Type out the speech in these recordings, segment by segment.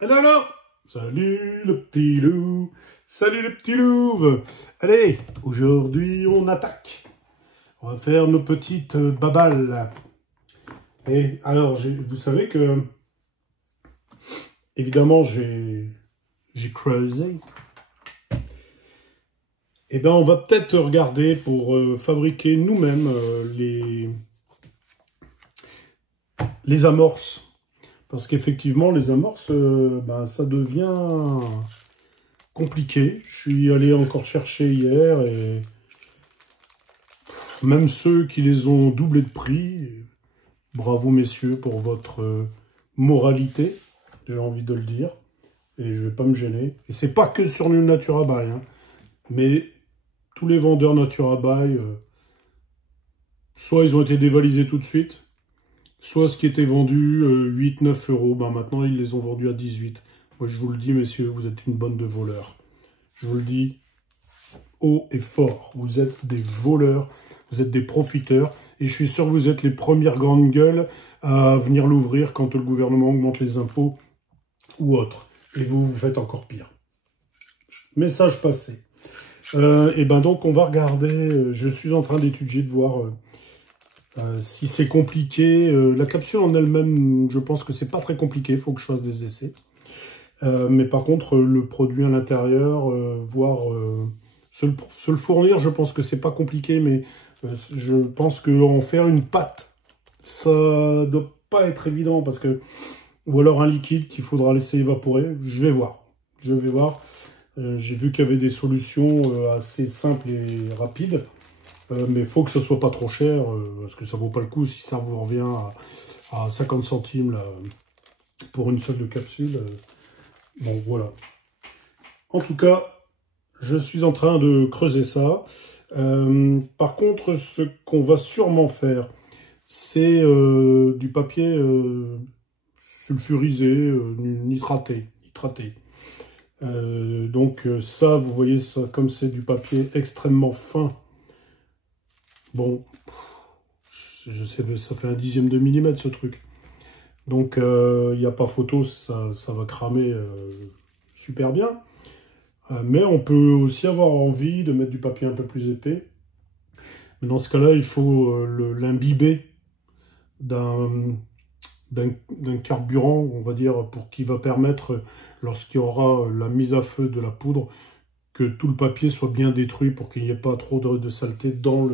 Alors, salut le petit loup, salut le petit loup. Allez, aujourd'hui on attaque. On va faire nos petites babales. Et alors, vous savez que, évidemment, j'ai creusé. Eh bien, on va peut-être regarder pour fabriquer nous-mêmes les amorces. Parce qu'effectivement, les amorces, ça devient compliqué. Je suis allé encore chercher hier et même ceux qui les ont doublés de prix, bravo messieurs pour votre moralité, j'ai envie de le dire. Et je vais pas me gêner. Et c'est pas que sur le Naturabuy, hein, mais tous les vendeurs Naturabuy, soit ils ont été dévalisés tout de suite, soit ce qui était vendu 8-9 euros, maintenant ils les ont vendus à 18. Moi je vous le dis messieurs, vous êtes une bande de voleurs. Je vous le dis haut et fort, vous êtes des voleurs, vous êtes des profiteurs, et je suis sûr que vous êtes les premières grandes gueules à venir l'ouvrir quand le gouvernement augmente les impôts ou autre. Et vous faites encore pire. Message passé. Et donc on va regarder, je suis en train d'étudier, de voir si c'est compliqué. La capsule en elle-même, je pense que c'est pas très compliqué, il faut que je fasse des essais. Mais par contre, le produit à l'intérieur, se le fournir, je pense que c'est pas compliqué, mais je pense qu'en faire une pâte, ça doit pas être évident, parce que, ou alors un liquide qu'il faudra laisser évaporer, je vais voir. J'ai vu qu'il y avait des solutions assez simples et rapides, mais il faut que ce soit pas trop cher, parce que ça vaut pas le coup si ça vous revient à 50 centimes là, pour une seule de capsule. Bon, voilà. En tout cas, je suis en train de creuser ça. Par contre, ce qu'on va sûrement faire, c'est du papier sulfurisé, nitraté. Donc ça, vous voyez, ça, comme c'est du papier extrêmement fin, bon, je sais, ça fait un 1/10 de millimètre ce truc. Donc il n'y a pas photo, ça va cramer super bien. Mais on peut aussi avoir envie de mettre du papier un peu plus épais. Mais dans ce cas-là, il faut l'imbiber d'un carburant, on va dire, pour qui va permettre, lorsqu'il y aura la mise à feu de la poudre, que tout le papier soit bien détruit pour qu'il n'y ait pas trop de saleté dans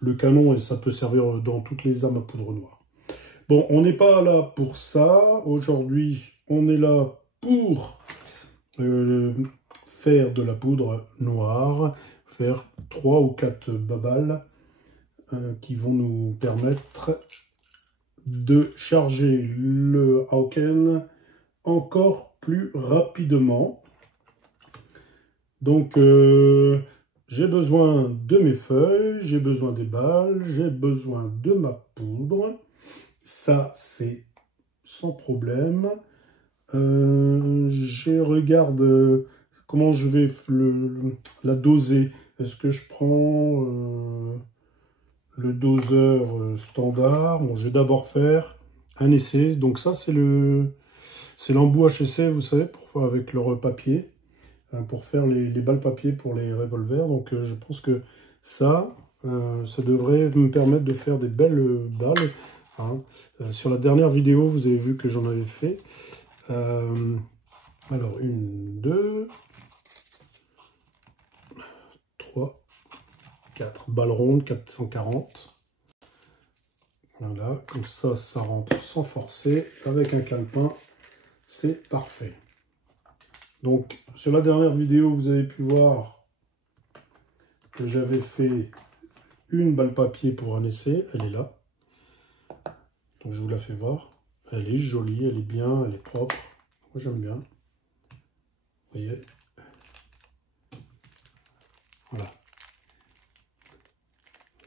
le canon, et ça peut servir dans toutes les armes à poudre noire. Bon, on n'est pas là pour ça. Aujourd'hui, on est là pour faire de la poudre noire, faire 3 ou 4 babales qui vont nous permettre de charger le Hawken encore plus rapidement. Donc, j'ai besoin de mes feuilles, j'ai besoin des balles, j'ai besoin de ma poudre. Ça, c'est sans problème. Je regarde comment je vais la doser. Est-ce que je prends le doseur standard? Bon, je vais d'abord faire un essai. Donc ça, c'est l'embout HSC, vous savez, avec leur papier, pour faire les balles papier pour les revolvers. Donc je pense que ça devrait me permettre de faire des belles balles. Hein. Sur la dernière vidéo, vous avez vu que j'en avais fait. Alors, 1, 2, 3, 4 balles rondes, 440. Voilà, comme ça, ça rentre sans forcer. Avec un calepin, c'est parfait. Donc, sur la dernière vidéo, vous avez pu voir que j'avais fait une balle papier pour un essai. Elle est là. Donc, je vous la fais voir. Elle est jolie, elle est bien, elle est propre. Moi, j'aime bien. Vous voyez? Voilà.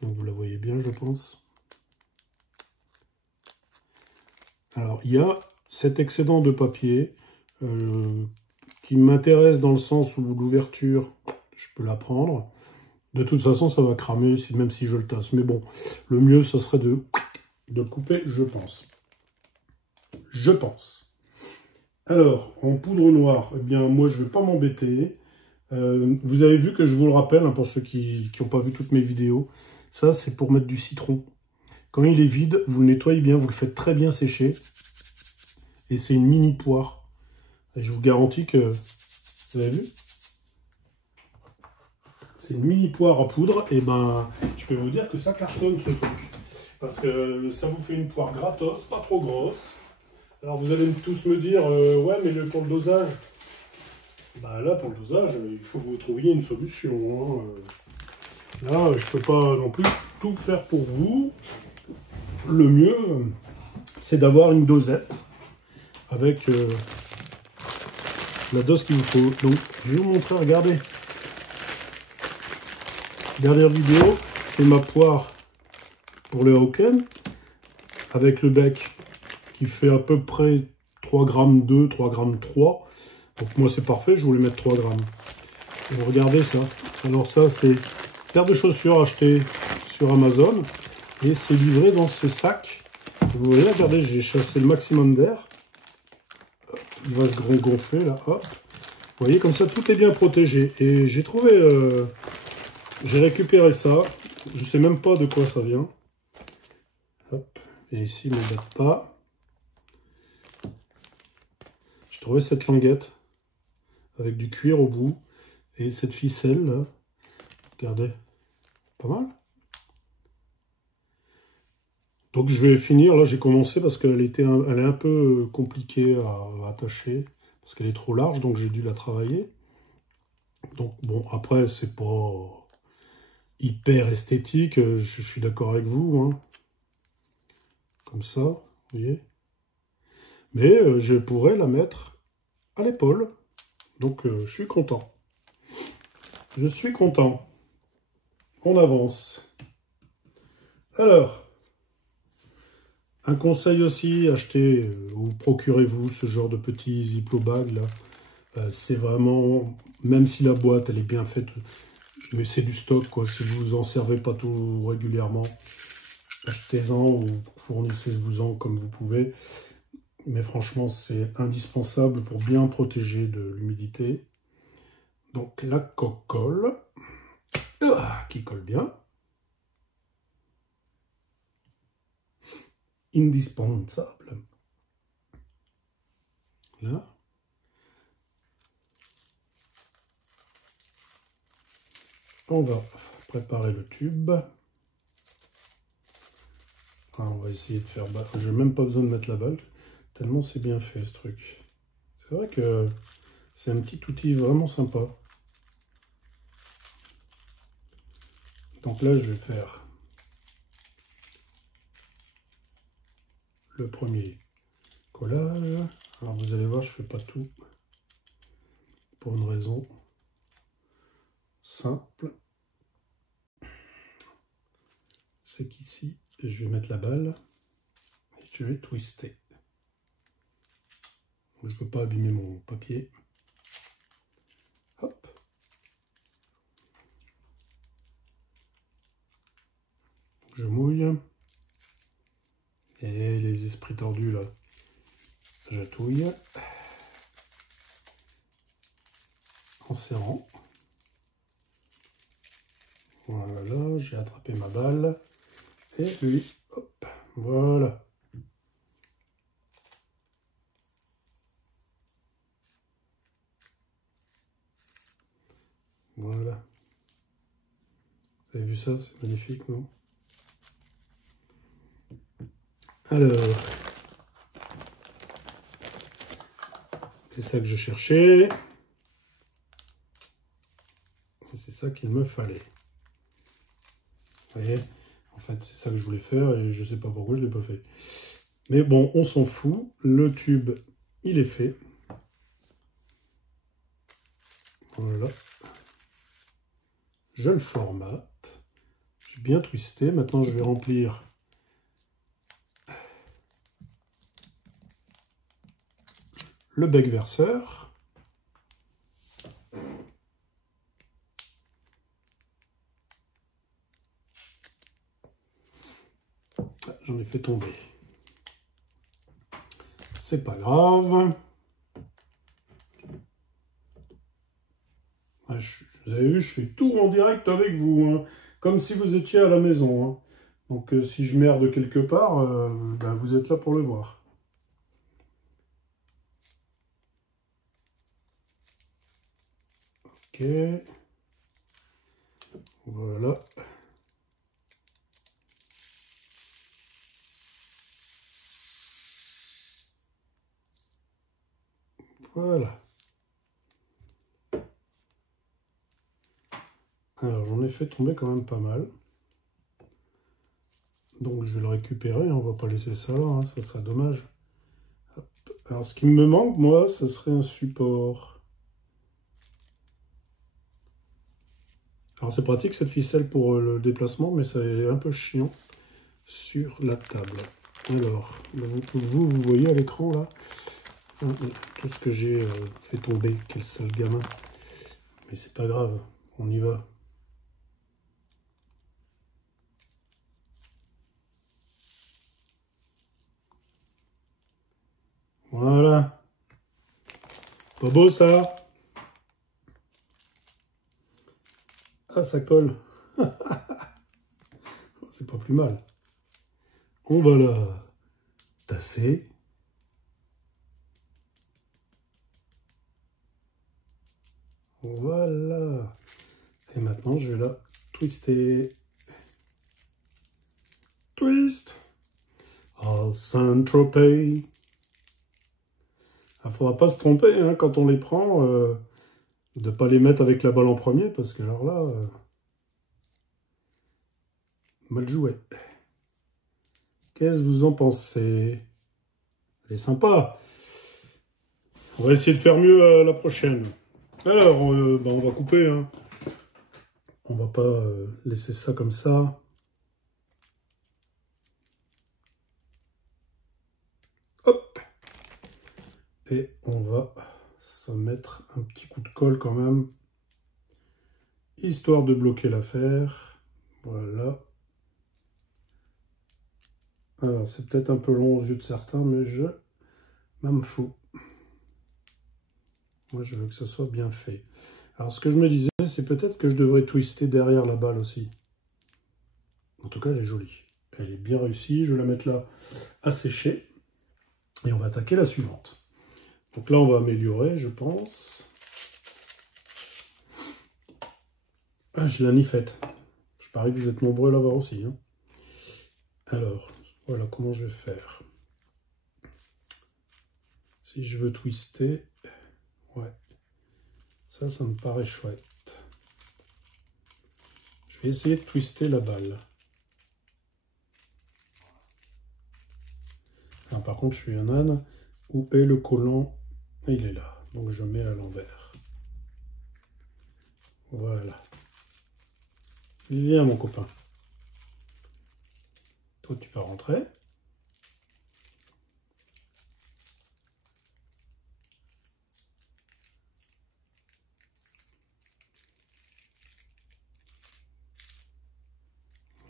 Donc, vous la voyez bien, je pense. Alors, il y a cet excédent de papier qui m'intéresse dans le sens où l'ouverture, je peux la prendre. De toute façon, ça va cramer, même si je le tasse. Mais bon, le mieux, ce serait de couper, je pense. je pense. Alors, en poudre noire, eh bien, moi, je ne vais pas m'embêter. Vous avez vu que je vous le rappelle, hein, pour ceux qui n'ont pas vu toutes mes vidéos, ça, c'est pour mettre du citron. Quand il est vide, vous le nettoyez bien, vous le faites très bien sécher. Et c'est une mini poire. Et je vous garantis que... Vous avez vu? C'est une mini poire à poudre. Et ben, je peux vous dire que ça cartonne ce truc. Parce que ça vous fait une poire gratos, pas trop grosse. Alors vous allez tous me dire, ouais, mais pour le dosage, bah là, pour le dosage, il faut que vous trouviez une solution. Hein. Là, je peux pas non plus tout faire pour vous. Le mieux, c'est d'avoir une dosette avec la dose qu'il vous faut. Donc, je vais vous montrer, regardez. Dernière vidéo, c'est ma poire pour le Hawken, avec le bec qui fait à peu près 3 grammes 2, 3 grammes 3. Donc moi c'est parfait, je voulais mettre 3 grammes. Et vous regardez ça. Alors ça c'est paire de chaussures achetées sur Amazon. Et c'est livré dans ce sac. Vous voyez, regardez, j'ai chassé le maximum d'air. Il va se gonfler là, hop. Vous voyez, comme ça tout est bien protégé. Et j'ai trouvé, j'ai récupéré ça. Je sais même pas de quoi ça vient. Hop. Et ici, ne date pas. J'ai trouvé cette languette avec du cuir au bout et cette ficelle là. Regardez, pas mal. Donc je vais finir, là j'ai commencé parce qu'elle est un peu compliquée à attacher parce qu'elle est trop large, donc j'ai dû la travailler. Donc bon, après c'est pas hyper esthétique, je suis d'accord avec vous, hein. Comme ça, vous voyez. Mais je pourrais la mettre à l'épaule, donc je suis content. Je suis content. On avance. Alors, un conseil aussi, achetez ou procurez-vous ce genre de petits Ziploc bags là. C'est vraiment, même si la boîte elle est bien faite, mais c'est du stock quoi. Si vous en servez pas tout régulièrement, achetez-en ou fournissez-vous-en comme vous pouvez. Mais franchement, c'est indispensable pour bien protéger de l'humidité. Donc la coque colle, qui colle bien. Indispensable. Là. On va préparer le tube. On va essayer de faire... Je n'ai même pas besoin de mettre la balle, tellement c'est bien fait ce truc. C'est vrai que c'est un petit outil vraiment sympa. Donc là, je vais faire le premier collage. Alors vous allez voir, je ne fais pas tout pour une raison simple. C'est qu'ici, je vais mettre la balle et je vais twister. Je ne veux pas abîmer mon papier. Hop. Je mouille. Et les esprits tordus là, je touille. En serrant. Voilà, j'ai attrapé ma balle. Et lui, hop, voilà. Voilà. Vous avez vu ça? C'est magnifique, non? Alors, c'est ça que je cherchais. C'est ça qu'il me fallait. Vous voyez? En fait, c'est ça que je voulais faire et je ne sais pas pourquoi je ne l'ai pas fait. Mais bon, on s'en fout. Le tube, il est fait. Voilà. Je le formate. J'ai bien twisté. Maintenant, je vais remplir le bec verseur. J'en ai fait tomber. c'est pas grave. Ah, vous avez vu, je fais tout en direct avec vous, hein, comme si vous étiez à la maison. Hein. Donc si je merde quelque part, ben, vous êtes là pour le voir. Ok. Voilà. Voilà. Alors j'en ai fait tomber quand même pas mal. Donc je vais le récupérer, on va pas laisser ça là, hein, ça serait dommage. Hop. Alors ce qui me manque, moi, ce serait un support. Alors c'est pratique cette ficelle pour le déplacement, mais c'est un peu chiant sur la table. Alors, vous voyez à l'écran là, tout ce que j'ai fait tomber, quel sale gamin. Mais c'est pas grave, on y va. Voilà. Pas beau ça? Ah, ça colle. C'est pas plus mal. On va la tasser. Voilà. Et maintenant, je vais la twister. Twist. Al Saint-Tropez. Il ne faudra pas se tromper hein, quand on les prend, de ne pas les mettre avec la balle en premier, parce que alors là, mal joué. Qu'est-ce que vous en pensez? Elle est sympa. On va essayer de faire mieux la prochaine. Alors, ben, on va couper. Hein. On va pas laisser ça comme ça. Hop. Et on va se mettre un petit coup de colle quand même. Histoire de bloquer l'affaire. Voilà. Alors, c'est peut-être un peu long aux yeux de certains, mais je m'en fous. Moi, je veux que ça soit bien fait. Alors, ce que je me disais, c'est peut-être que je devrais twister derrière la balle aussi. En tout cas, elle est jolie. Elle est bien réussie. Je vais la mettre là à sécher. Et on va attaquer la suivante. Donc là, on va améliorer, je pense. Ah, je l'ai ni faite. Je parie que vous êtes nombreux à l'avoir aussi. Hein. Alors, voilà comment je vais faire. Si je veux twister, ouais, ça me paraît chouette. Je vais essayer de twister la balle. Alors, par contre, je suis un âne. Où est le collant? Il est là. Donc, je mets à l'envers. Voilà. Viens, mon copain. Toi, tu vas rentrer.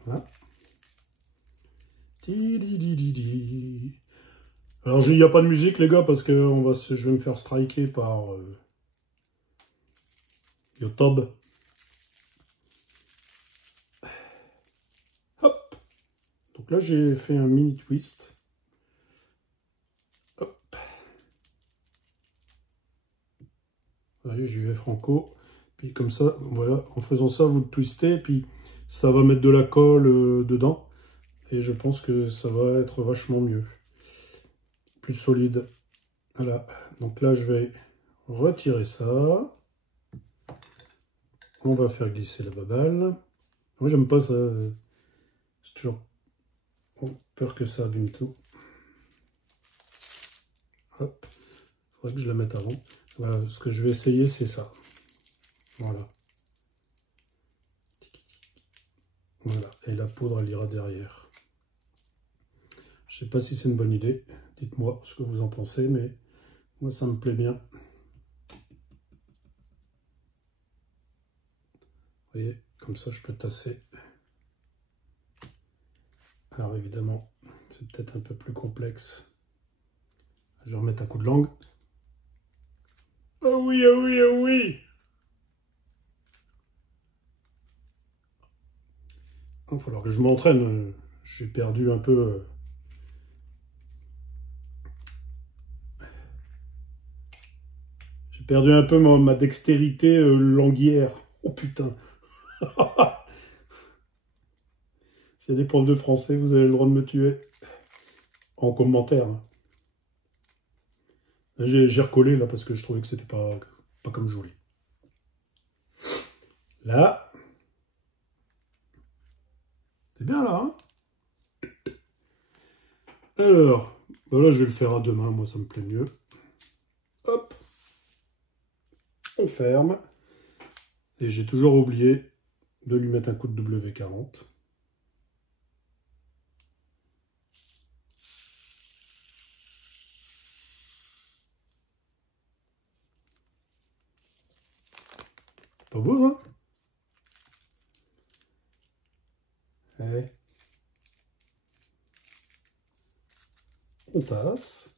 Voilà. Alors, il n'y a pas de musique, les gars, parce que je vais me faire striker par YouTube. Hop. Donc là, j'ai fait un mini twist. Hop. Allez, j'y vais franco. Puis comme ça, voilà, en faisant ça, vous le twistez, puis ça va mettre de la colle dedans. Et je pense que ça va être vachement mieux. Plus solide. Voilà. Donc là, je vais retirer ça. On va faire glisser la baballe. Moi, j'aime pas ça. J'ai toujours peur que ça abîme tout. Hop. Faudrait que je la mette avant. Voilà, ce que je vais essayer, c'est ça. Voilà. Voilà. Et la poudre, elle ira derrière. Je sais pas si c'est une bonne idée. Dites-moi ce que vous en pensez, mais moi, ça me plaît bien. Vous voyez, comme ça, je peux tasser. Alors, évidemment, c'est peut-être un peu plus complexe. Je vais remettre un coup de langue. Ah oui, ah oui, ah oui. Il va falloir que je m'entraîne. J'ai perdu un peu... J'ai perdu un peu ma dextérité languière. Oh putain. S'il y a des profs de français, vous avez le droit de me tuer. En commentaire. Hein. J'ai recollé là parce que je trouvais que c'était pas comme je voulais. Là. C'est bien là, hein? Alors, voilà, je vais le faire à deux mains, moi ça me plaît mieux. Hop. On ferme. Et j'ai toujours oublié de lui mettre un coup de W40. Pas beau, hein? Et on tasse.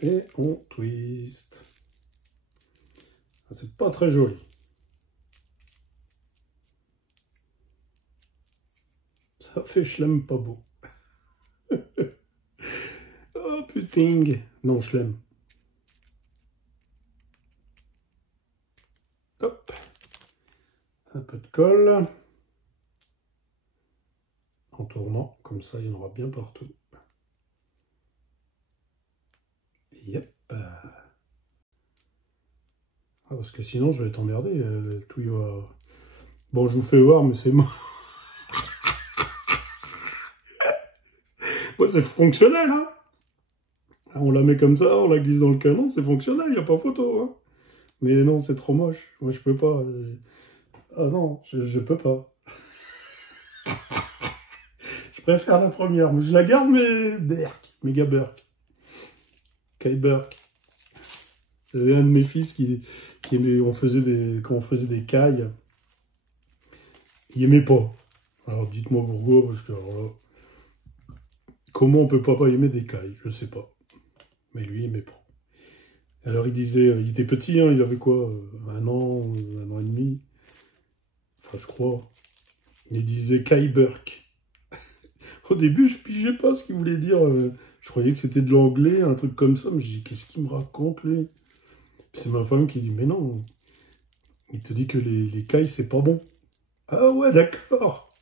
Et on twist. C'est pas très joli. Ça fait chelem pas beau. Oh putain. Non, chelem. Hop. Un peu de colle. En tournant, comme ça il y en aura bien partout. Yep. Ah, parce que sinon je vais t'emmerder, le tuyau. Bon, je vous fais voir, mais c'est mort. Ouais, c'est fonctionnel, hein. On la met comme ça, on la glisse dans le canon, c'est fonctionnel, il n'y a pas photo, hein. Mais non, c'est trop moche. Moi, je peux pas. Ah non, je peux pas. Je préfère la première, mais je la garde, mais Berk, méga Berk. Kai Berk. J'avais un de mes fils quand on faisait des cailles, il aimait pas. Alors dites-moi pourquoi, parce que alors là, comment on peut pas aimer des cailles, je sais pas. Mais lui, il aimait pas. Alors il disait, il était petit, hein, il avait quoi, un an et demi, enfin je crois. Il disait Kai Burke. Au début, je pigeais pas ce qu'il voulait dire. Je croyais que c'était de l'anglais, un truc comme ça. Mais j'ai dit, qu'est-ce qu'il me raconte, lui? Puis c'est ma femme qui dit, mais non, il te dit que les cailles, c'est pas bon. Ah ouais, d'accord.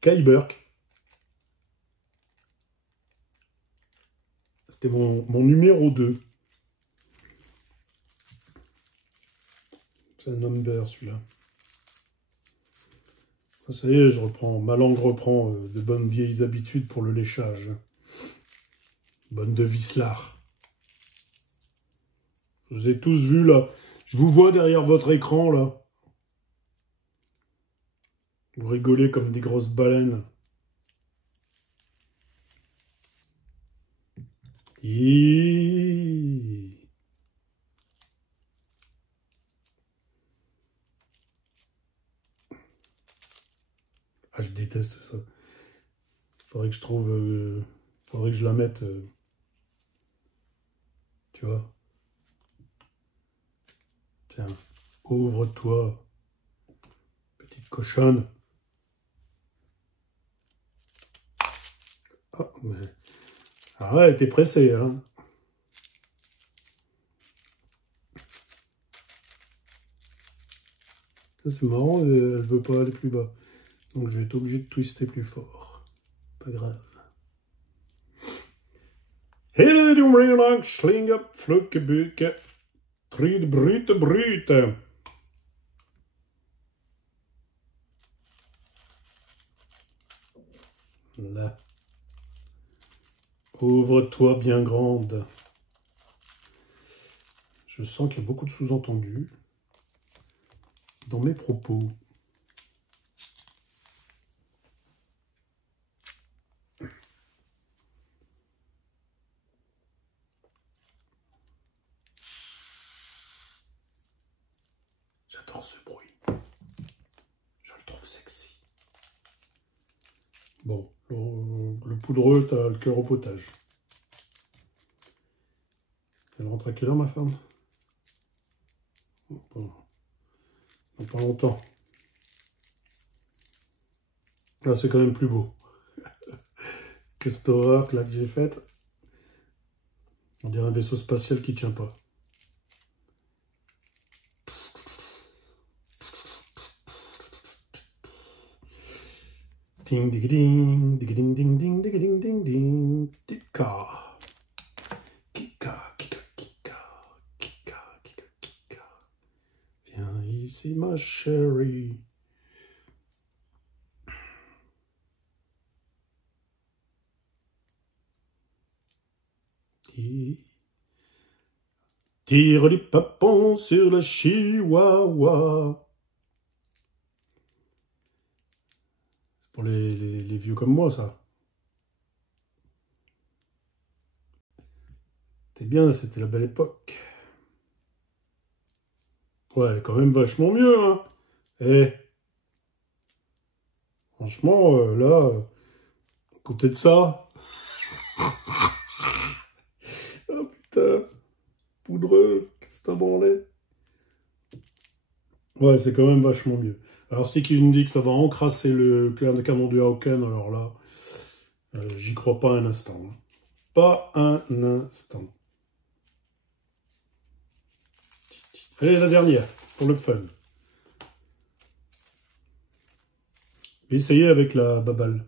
Kai Burke. C'était mon numéro 2. C'est un number, celui-là. Ça y est, je reprends. Ma langue reprend de bonnes vieilles habitudes pour le léchage. Bonne de Vislard. Je vous ai tous vus, là. Je vous vois derrière votre écran, là. Vous rigolez comme des grosses baleines. Ah, je déteste ça. Faudrait que je trouve... faudrait que je la mette... tu vois. Tiens, ouvre-toi, petite cochonne. Ah, mais... Ah ouais, t'es pressé, hein. Ça, c'est marrant, elle veut pas aller plus bas. Donc, je vais être obligé de twister plus fort. Pas grave. Hele du Relang, sling up, flukke buke, tryd bryte. Là. Ouvre-toi bien grande. Je sens qu'il y a beaucoup de sous-entendus dans mes propos. J'adore ce bruit. Je le trouve sexy. Bon, le poudreux, t'as le cœur au potage. rentre à quelle heure, ma femme? Bon, pas longtemps. Là, c'est quand même plus beau que cette horreur là que j'ai faite. On dirait un vaisseau spatial qui tient pas. Ding ding ding ding ding ding ding ding ding ding Kika Kika Kika Kika Kika Kika Kika. Viens ici ma chérie. Tire les papons sur le chihuahua. C'est pour les vieux comme moi, ça. C'était bien, c'était la belle époque. Ouais, elle est quand même vachement mieux, hein. Eh, franchement, là, à côté de ça... Oh putain, poudreux, qu'est-ce que t'as branlé? Ouais, c'est quand même vachement mieux. Alors, c'est qui me dit que ça va encrasser le canon du Hawken, alors là, j'y crois pas un instant. Hein. Pas un instant. Allez, la dernière, pour le fun. Je vais essayer avec la baballe.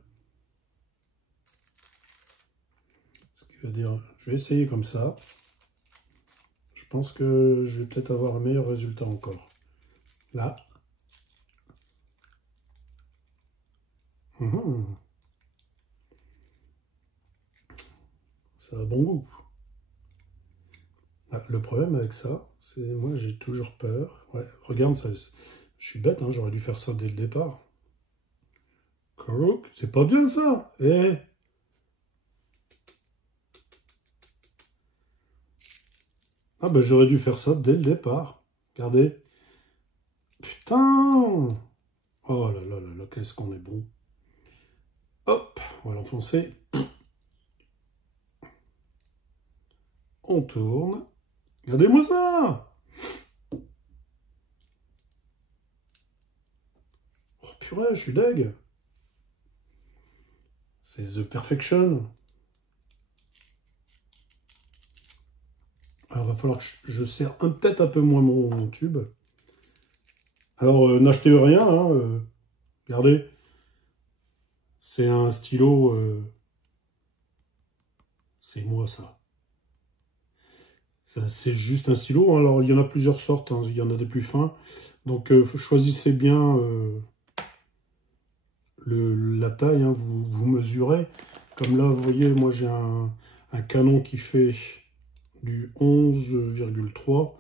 Ce qui veut dire, je vais essayer comme ça. Je pense que je vais peut-être avoir un meilleur résultat encore. Là. Ça a bon goût. Ah, le problème avec ça, c'est moi j'ai toujours peur. Ouais, regarde, ça, je suis bête, hein, j'aurais dû faire ça dès le départ. Crook, c'est pas bien ça. Eh. Ah ben j'aurais dû faire ça dès le départ. Regardez. Putain. Oh là là là là, qu'est-ce qu'on est bon. Hop, on va l'enfoncer. On tourne. Regardez-moi ça. Oh purée, je suis deg. C'est The Perfection. Alors, il va falloir que je serre peut-être un peu moins mon tube. Alors, n'achetez rien. Hein, regardez. C'est un stylo. C'est moi, ça. C'est juste un stylo. Hein. Alors, il y en a plusieurs sortes. Hein. Il y en a des plus fins. Donc, choisissez bien la taille. Hein. Vous mesurez. Comme là, vous voyez, moi, j'ai un canon qui fait du 11,3.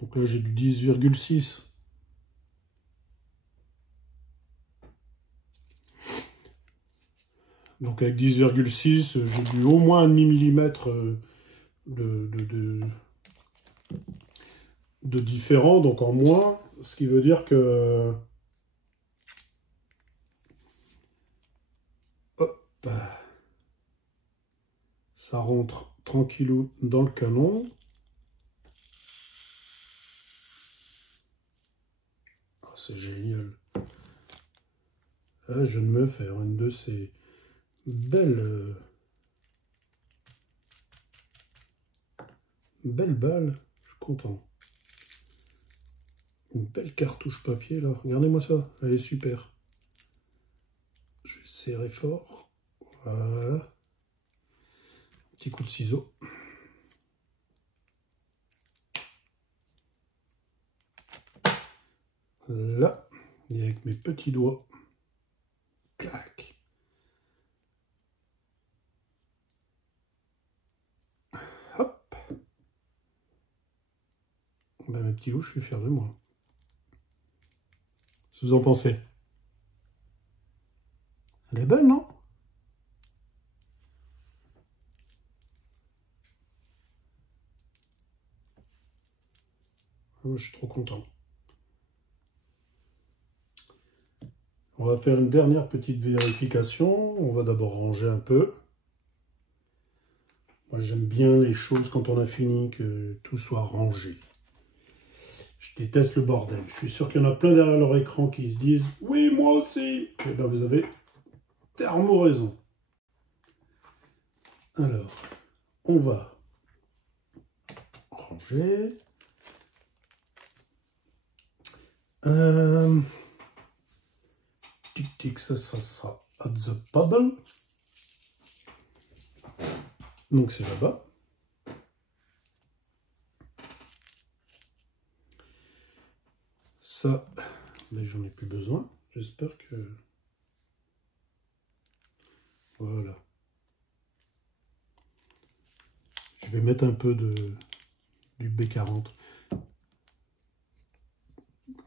Donc là, j'ai du 10,6. Donc avec 10,6, j'ai du au moins 1,5 millimètre de différent, donc en moins, ce qui veut dire que... Hop, ça rentre tranquillou dans le canon. Oh, c'est génial. Là, je viens de me faire une de ces belles balles. Je suis content. Une belle cartouche papier, là. Regardez-moi ça. Elle est super. Je vais serrer fort. Voilà. Petit coup de ciseau. Là. Et avec mes petits doigts. Clac. Hop. Ben, mes petits loups, je suis fier de moi. Qu'est-ce que vous en pensez? Elle est belle, non? Moi, je suis trop content. On va faire une dernière petite vérification. On va d'abord ranger un peu. Moi, j'aime bien les choses quand on a fini, que tout soit rangé. Je déteste le bordel. Je suis sûr qu'il y en a plein derrière leur écran qui se disent « Oui, moi aussi !» Eh bien, vous avez tellement raison. Alors, on va ranger. Tic-tic, ça sera at the bubble. Donc, c'est là-bas. Ça, mais j'en ai plus besoin. J'espère que... Voilà. Je vais mettre un peu du B40.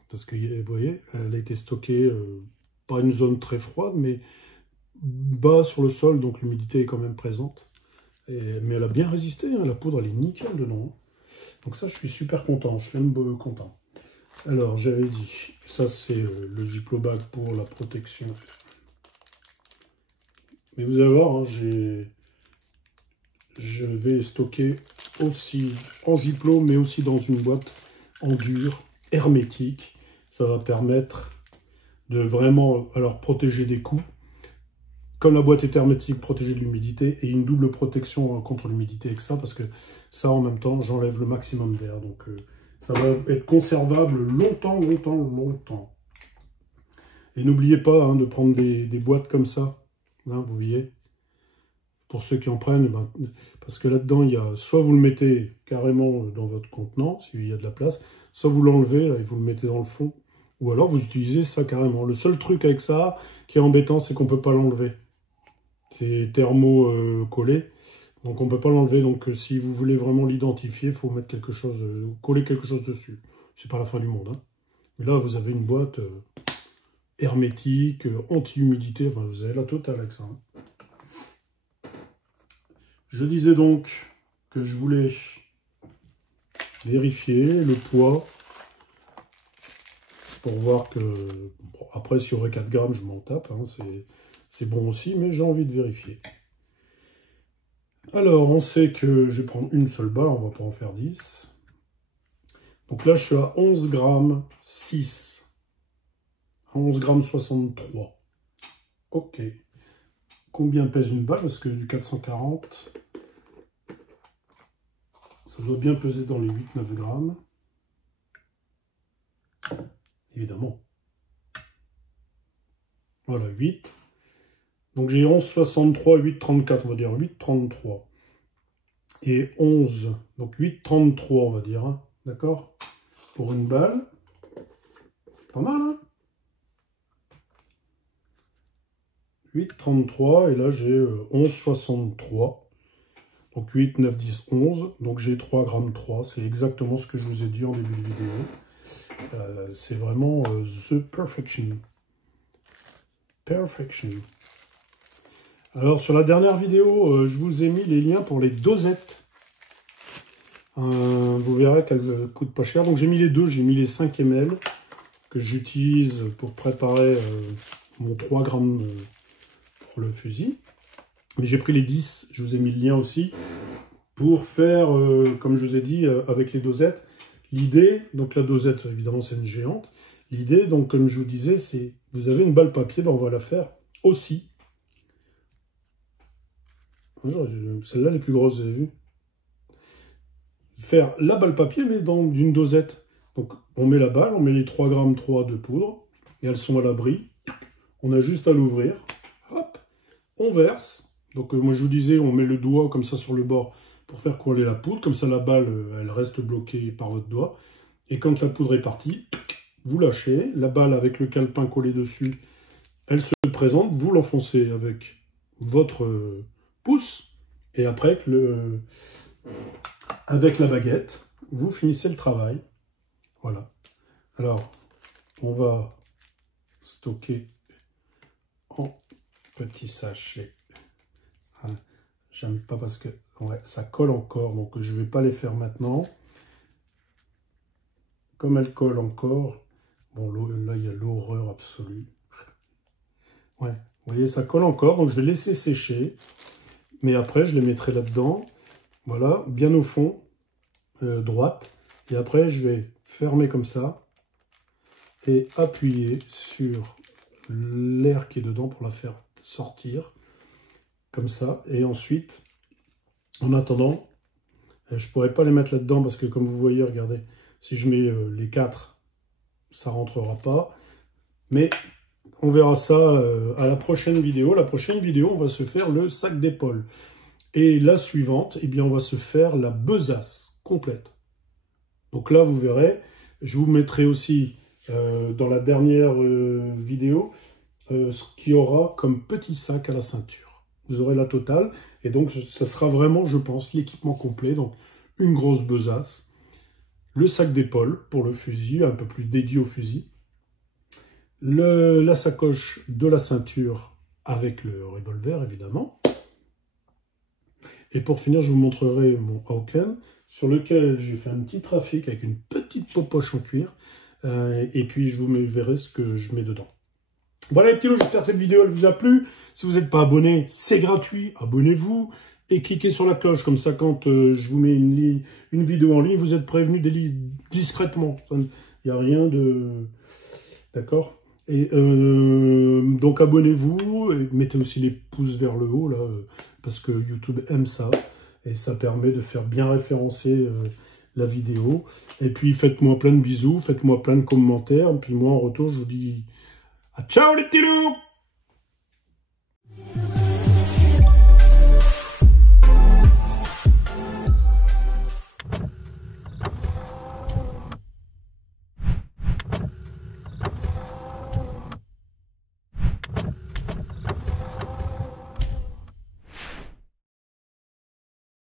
Parce que, vous voyez, elle a été stockée, pas une zone très froide, mais bas sur le sol, donc l'humidité est quand même présente. Mais elle a bien résisté, hein, la poudre, elle est nickel dedans. Hein. Donc ça, je suis super content, je suis même content. Alors, j'avais dit, ça c'est le Ziploc pour la protection. Mais vous allez voir, hein, je vais stocker aussi en Ziploc, mais aussi dans une boîte en dur, hermétique. Ça va permettre de vraiment alors, protéger des coups. Comme la boîte est hermétique, protéger de l'humidité, et une double protection contre l'humidité avec ça, parce que ça, en même temps, j'enlève le maximum d'air. Donc, ça va être conservable longtemps, longtemps, longtemps. Et n'oubliez pas hein, de prendre des boîtes comme ça, hein, vous voyez, pour ceux qui en prennent, ben, parce que là-dedans, il y a soit vous le mettez carrément dans votre contenant, s'il y a de la place, soit vous l'enlevez et vous le mettez dans le fond, ou alors vous utilisez ça carrément. Le seul truc avec ça qui est embêtant, c'est qu'on ne peut pas l'enlever. C'est thermo-collé, donc on ne peut pas l'enlever. Donc si vous voulez vraiment l'identifier, il faut mettre quelque chose, coller quelque chose dessus. C'est pas la fin du monde. Hein. Mais là, vous avez une boîte hermétique, anti-humidité, enfin, vous avez la totale avec ça. Hein. Je disais donc que je voulais vérifier le poids pour voir que... Bon, après, s'il y aurait 4 grammes, je m'en tape, hein, c'est bon aussi, mais j'ai envie de vérifier. Alors, on sait que je vais prendre une seule balle, on ne va pas en faire 10. Donc là, je suis à 11 grammes 6. 11 grammes 63. Ok. Combien pèse une balle? Parce que du 440, ça doit bien peser dans les 8-9 grammes. Évidemment. Voilà, 8. Donc j'ai 11,63, 8,34, on va dire 8,33. Et 11, donc 8,33 on va dire, hein, d'accord? Pour une balle. Pas mal, hein? 8,33 et là j'ai 11,63. Donc 8, 9, 10, 11. Donc j'ai 3 grammes 3. C'est exactement ce que je vous ai dit en début de vidéo. C'est vraiment the perfection. Perfection. Alors, sur la dernière vidéo, je vous ai mis les liens pour les dosettes. Vous verrez qu'elles ne coûtent pas cher. Donc, j'ai mis les deux. J'ai mis les 5 ml que j'utilise pour préparer mon 3 grammes pour le fusil. Mais j'ai pris les 10. Je vous ai mis le lien aussi pour faire, comme je vous ai dit, avec les dosettes. L'idée, donc la dosette, évidemment, c'est une géante. L'idée, donc, comme je vous disais, c'est, vous avez une balle papier, ben, on va la faire aussi. Celle-là, les plus grosses, vous avez vu. Faire la balle papier, mais dans une dosette. Donc, on met la balle, on met les 3 grammes 3 de poudre, et elles sont à l'abri. On a juste à l'ouvrir. Hop, on verse. Donc, moi, je vous disais, on met le doigt comme ça sur le bord pour faire couler la poudre. Comme ça, la balle, elle reste bloquée par votre doigt. Et quand la poudre est partie, vous lâchez. La balle avec le calepin collé dessus, elle se présente. Vous l'enfoncez avec votre pouce. Et après, avec la baguette, vous finissez le travail. Voilà. Alors, on va stocker en petits sachets. Hein. J'aime pas parce que ouais, ça colle encore, donc je ne vais pas les faire maintenant. Comme elle colle encore, bon là il y a l'horreur absolue. Ouais, vous voyez, ça colle encore, donc je vais laisser sécher. Mais après, je les mettrai là-dedans. Voilà, bien au fond, droite. Et après, je vais fermer comme ça et appuyer sur l'air qui est dedans pour la faire sortir. Comme ça. Et ensuite, en attendant, je ne pourrais pas les mettre là-dedans parce que comme vous voyez, regardez, si je mets les 4, ça ne rentrera pas. Mais on verra ça à la prochaine vidéo. La prochaine vidéo, on va se faire le sac d'épaule. Et la suivante, eh bien, on va se faire la besace complète. Donc là, vous verrez, je vous mettrai aussi dans la dernière vidéo ce qu'il y aura comme petit sac à la ceinture. Vous aurez la totale. Et donc, ça sera vraiment, je pense, l'équipement complet. Donc, une grosse besace, le sac d'épaule pour le fusil, un peu plus dédié au fusil, la sacoche de la ceinture avec le revolver, évidemment. Et pour finir, je vous montrerai mon Hawken, sur lequel j'ai fait un petit trafic avec une petite poche en cuir. Et puis, je vous verrai ce que je mets dedans. Voilà les petits loups, j'espère que cette vidéo elle vous a plu. Si vous n'êtes pas abonné, c'est gratuit, abonnez-vous. Et cliquez sur la cloche, comme ça quand je vous mets une vidéo en ligne, vous êtes prévenus discrètement. Il n'y a rien de... D'accord? Et donc abonnez-vous, et mettez aussi les pouces vers le haut, là, parce que YouTube aime ça. Et ça permet de faire bien référencer la vidéo. Et puis faites-moi plein de bisous, faites-moi plein de commentaires. Et puis moi en retour, je vous dis... ciao les petits loups!